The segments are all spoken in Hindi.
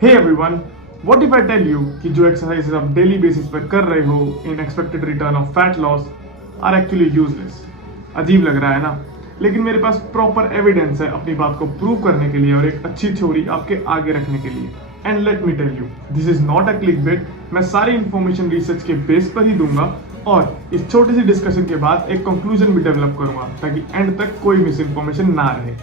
Hey everyone, what if I tell you कि जो exercises आप daily basis पर कर रहे हो in expected return of fat loss are actually useless? अजीब लग रहा है ना? लेकिन मेरे पास proper evidence है अपनी बात को prove करने के लिए और एक अच्छी theory आपके आगे रखने के लिए. And let me tell you, this is not a clickbait. मैं सारी information research के base पर ही दूंगा और इस छोटी सी डिस्कशन के बाद एक कंक्लूजन भी डेवलप करूंगा ताकि एंड तक कोई मिस इन्फॉर्मेशन ना रहे.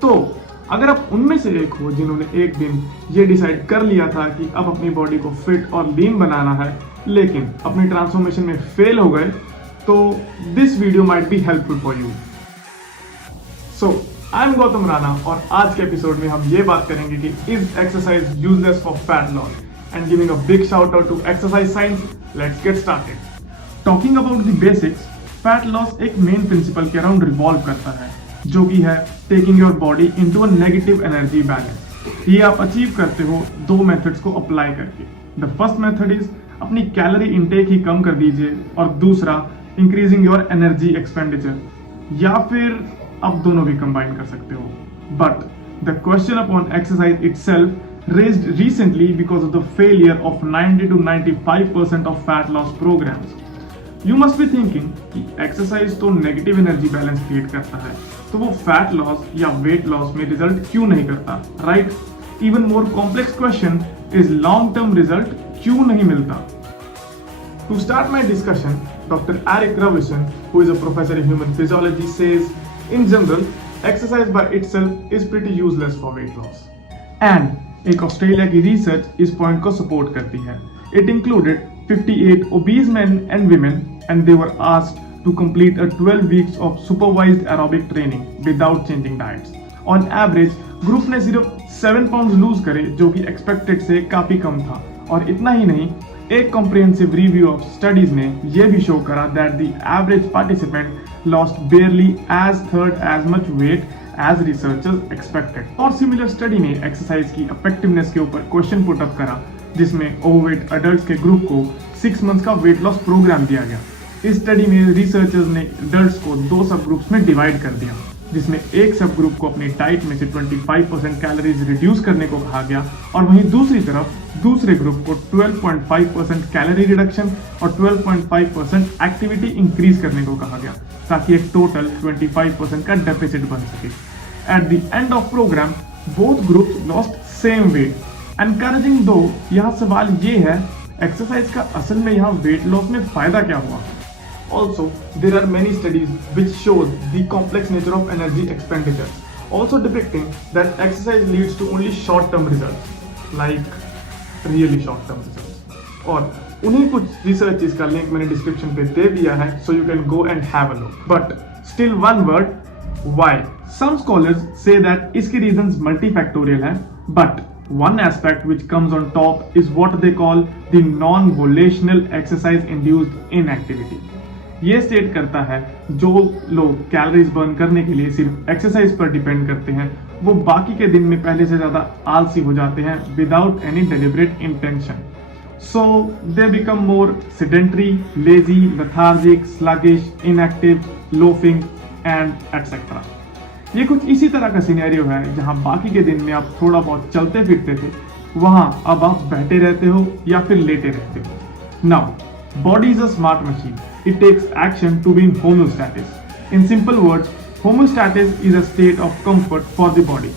तो अगर आप उनमें से एक हो जिन्होंने एक दिन ये डिसाइड कर लिया था कि अब अपनी बॉडी को फिट और लीन बनाना है लेकिन अपनी ट्रांसफॉर्मेशन में फेल हो गए, तो this video might be helpful for you. So I am Gautam Rana और आज के एपिसोड में हम ये बात करेंगे कि is exercise useless for fat loss and giving a big shout out to exercise science. Let's get started. Talking about the basics, fat loss एक मेन प्रिंसिपल के अराउंड रिवॉल्व करता है जो कि है taking your body into a negative energy balance. ये आप अचीव करते हो दो मेथड्स को अप्लाई करके. द फर्स्ट मेथड इज अपनी कैलोरी इनटेक ही कम कर दीजिए और दूसरा इंक्रीजिंग योर एनर्जी एक्सपेंडिचर, या फिर आप दोनों भी कंबाइन कर सकते हो. But the question upon exercise itself raised recently because of the failure of 90 to 95% of fat loss programs. You must be thinking कि एक्सरसाइज तो नेगेटिव एनर्जी बैलेंस क्रिएट करता है, तो वो फैट लॉस या वेट लॉस में रिजल्ट क्यों नहीं करता, right? Even more complex question is long term result क्यों नहीं मिलता. To start my discussion, doctor Eric Ravussin, who is a professor in human physiology, says in general exercise by itself is pretty useless for weight loss. And एक ऑस्ट्रेलिया की रिसर्च इस पॉइंट को सपोर्ट करती है. It included 58 obese men and women and they were asked to complete a 12 weeks of supervised aerobic training without changing diets. On average, group ने सिर्फ 7 pounds लूज करे जो कि एक्सपेक्टेड से काफी कम था. और इतना ही नहीं, एक कॉम्प्रिहेंसिव रिव्यू ऑफ स्टडीज ने यह भी शो करा that the average participant lost बेयरली as much weight as researchers expected. और सिमिलर स्टडी ने एक्सरसाइज की इफेक्टिवनेस के ऊपर क्वेश्चन पुट अप करा जिसमें ओवरवेट अडल्ट्स के ग्रुप को 6 मंथ्स का वेट लॉस प्रोग्राम दिया गया. इस स्टडी में रिसर्चर्स ने अडल्ट्स को 2 सब ग्रुप्स में डिवाइड कर दिया, जिसमें एक सब ग्रुप को अपनी डाइट में से 25% कैलोरीज रिड्यूस करने को कहा गया और वहीं दूसरी तरफ दूसरे ग्रुप को 12.5% कैलोरी रिडक्शन और 12.5% एक्टिविटी इंक्रीज करने को कहा गया ताकि एक टोटल 25% का डेफिसिट बन सके. At the end of program both groups lost same weight. Encouraging though, यहाँ सवाल ये है एक्सरसाइज का असल में यहाँ वेट लॉस में फायदा क्या हुआ. Also, there are many studies which show the complex nature of energy expenditure, also depicting that exercise leads to only short-term results, like really short-term results. और उन्हीं कुछ researches का link मैंने description पे दे दिया है, so you can go and have a look. But still one word, why? Some scholars say that इसकी reasons multifactorial है, but one aspect which comes on top is what they call the non-volitional exercise induced inactivity. ये स्टेट करता है जो लोग कैलोरीज बर्न करने के लिए सिर्फ एक्सरसाइज पर डिपेंड करते हैं वो बाकी के दिन में पहले से ज्यादा आलसी हो जाते हैं without any deliberate intention. So they become more sedentary, lazy, lethargic, sluggish, inactive, loafing and etcetera. ये कुछ इसी तरह का सिनेरियो है जहां बाकी के दिन में आप थोड़ा बहुत चलते फिरते थे, वहां अब आप बैठे रहते हो या फिर लेटे रहते हो. Now body is a smart machine. It takes action to be in homeostasis. In simple words, homeostasis is a state of comfort for the body.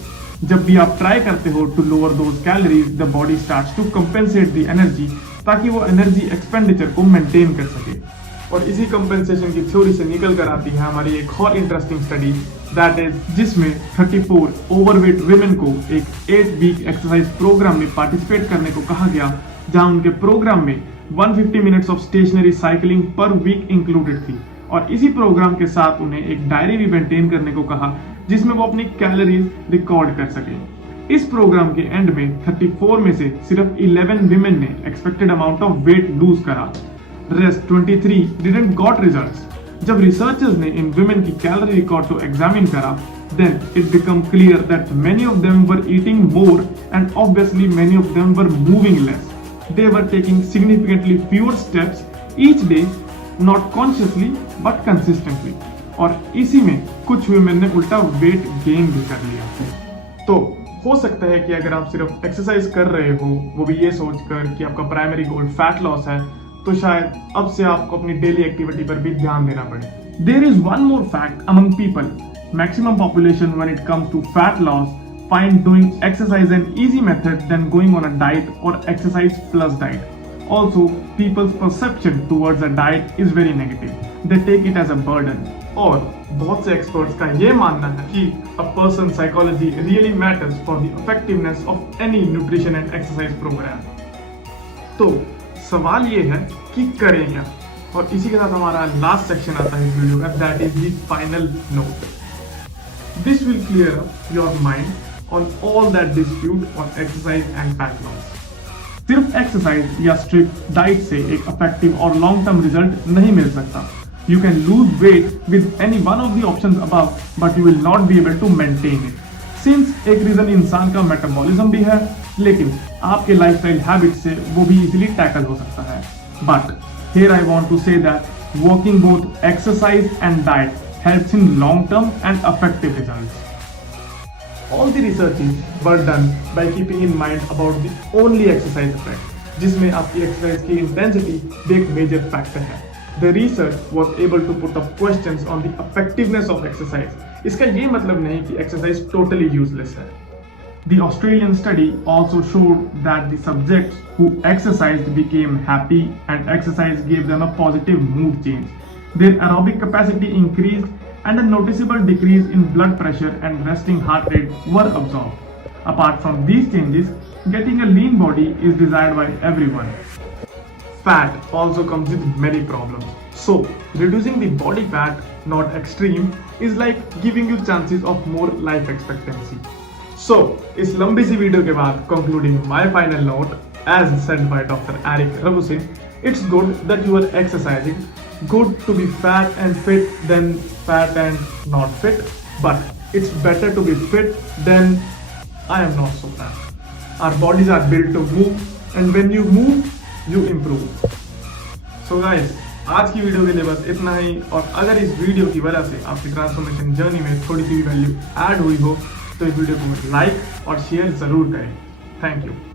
जब भी आप ट्राई करते हो to lower those calories, the body starts to compensate the energy ताकि वो एनर्जी एक्सपेंडिचर को मेंटेन कर सके. और इसी कंपेंसेशन की थ्योरी से निकल कर आती है हमारी एक और इंटरेस्टिंग स्टडी दैट इज जिसमें 34 ओवरवेट वुमेन को एक 8 वीक एक्सरसाइज प्रोग्राम में पार्टिसिपेट करने को कहा गया जहां उनके प्रोग्राम में 150 minutes of stationary cycling per week included थी. और इसी प्रोग्राम के साथ उन्हें एक डायरी भी मेंटेन करने को कहा जिसमें वो अपनी कैलोरीज रिकॉर्ड कर सके. इस प्रोग्राम के एंड में 34 में से सिर्फ 11 विमेन ने expected amount of weight lose करा. Rest 23 didn't got results. जब रिसर्चर्स ने इन विमेन की कैलोरी रिकॉर्ड को एग्जामिन करा, then it became clear that many of them were eating more and obviously many of them were moving less. They were taking significantly fewer steps each day, not consciously but consistently. और इसी में कुछ वुमेन ने उल्टा वेट गेन भी कर लिया. तो हो सकता है कि अगर आप सिर्फ एक्सरसाइज कर रहे हो, वो भी ये सोचकर कि आपका प्राइमरी गोल फैट लॉस है, तो शायद अब से आपको अपनी डेली एक्टिविटी पर भी ध्यान देना पड़े। There is one more fact among people, maximum population when it comes to fat loss find doing exercise an easy method than going on a diet or exercise plus diet. Also, people's perception towards a diet is very negative. They take it as a burden. और बहुत से experts का ये मानना है कि a person's psychology really matters for the effectiveness of any nutrition and exercise program. तो सवाल ये है कि करें क्या? और इसी के साथ हमारा लास्ट सेक्शन आता है इस वीडियो का, that is the final note. This will clear up your mind on all that dispute on exercise and fat loss. सिर्फ एक्सरसाइज या स्ट्रिक्ट डाइट से एक इफेक्टिव और लॉन्ग टर्म रिजल्ट नहीं मिल सकता। You can lose weight with any one of the options above, but you will not be able to maintain it. Since एक रीजन इंसान का मेटाबॉलिज्म भी है, लेकिन आपके लाइफस्टाइल हैबिट से वो भी इजीली टैकल हो सकता है। But here I want to say that working both exercise and diet helps in long-term and effective results. All the researches were done by keeping in mind about the only exercise effect, जिसमें आपकी exercise की intensity भी एक major factor है. The research was able to put up questions on the effectiveness of exercise. इसका ये मतलब नहीं कि exercise totally useless है. The Australian study also showed that the subjects who exercised became happy and exercise gave them a positive mood change. Their aerobic capacity increased and a noticeable decrease in blood pressure and resting heart rate were observed. Apart from these changes, getting a lean body is desired by everyone. Fat also comes with many problems. So, reducing the body fat, not extreme, is like giving you chances of more life expectancy. So, इस लंबी सी वीडियो के बाद concluding my final note, as said by Dr. Eric Rabusin, it's good that you are exercising. Good to be fat and fit than fat and not fit, but it's better to be fit than I am not so fat. Our bodies are built to move, and when you move, you improve. So guys, आज की वीडियो के लिए बस इतना ही। और अगर इस वीडियो की वजह से आपकी ट्रांसफॉर्मेशन जर्नी में थोड़ी सी भी वैल्यू ऐड हुई हो, तो इस वीडियो को लाइक और शेयर जरूर करें। Thank you.